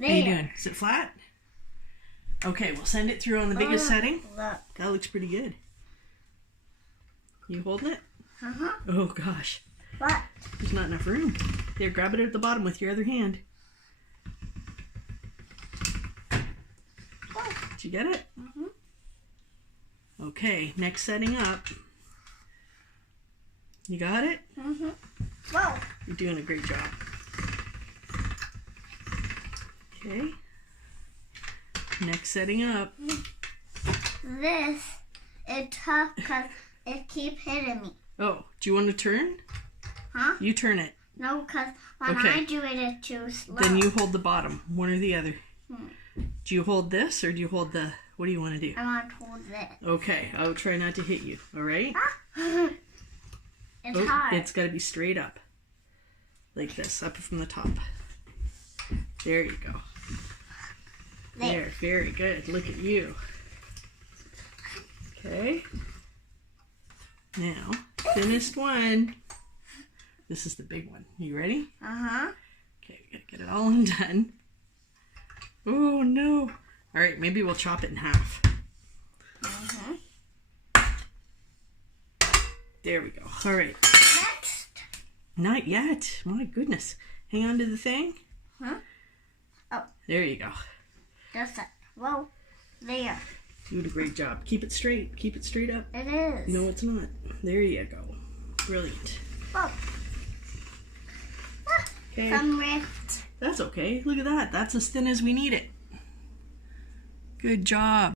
How you doing? Is it flat? Okay, we'll send it through on the biggest setting. Look. That looks pretty good. You holding it? Uh-huh. Oh gosh. What? There's not enough room. There, grab it at the bottom with your other hand. Oh. Did you get it? Mm-hmm. Okay, next setting up. You got it? Mm-hmm. Whoa. You're doing a great job. Okay. Next setting up. This is tough because it keeps hitting me. Oh, do you want to turn? Huh? You turn it. No, because when Okay. I do it, it's too slow. Then you hold the bottom, one or the other. Hmm. Do you hold this or do you hold the, what do you want to do? I want to hold this. Okay, I'll try not to hit you, alright? It's Oh, hard. it's got to be straight up. Like this, up from the top. There you go. There, very good. Look at you. Okay. Now, thinnest one. This is the big one. You ready? Uh-huh. Okay, we gotta get it all undone. Oh no. Alright, maybe we'll chop it in half. Uh-huh. There we go. Alright. Next. Not yet. My goodness. Hang on to the thing. Huh? Oh. There you go. Just that. Whoa. There. You did a great job. Keep it straight. Keep it straight up. It is. No, it's not. There you go. Brilliant. Whoa. Okay. Some rift. That's okay. Look at that. That's as thin as we need it. Good job.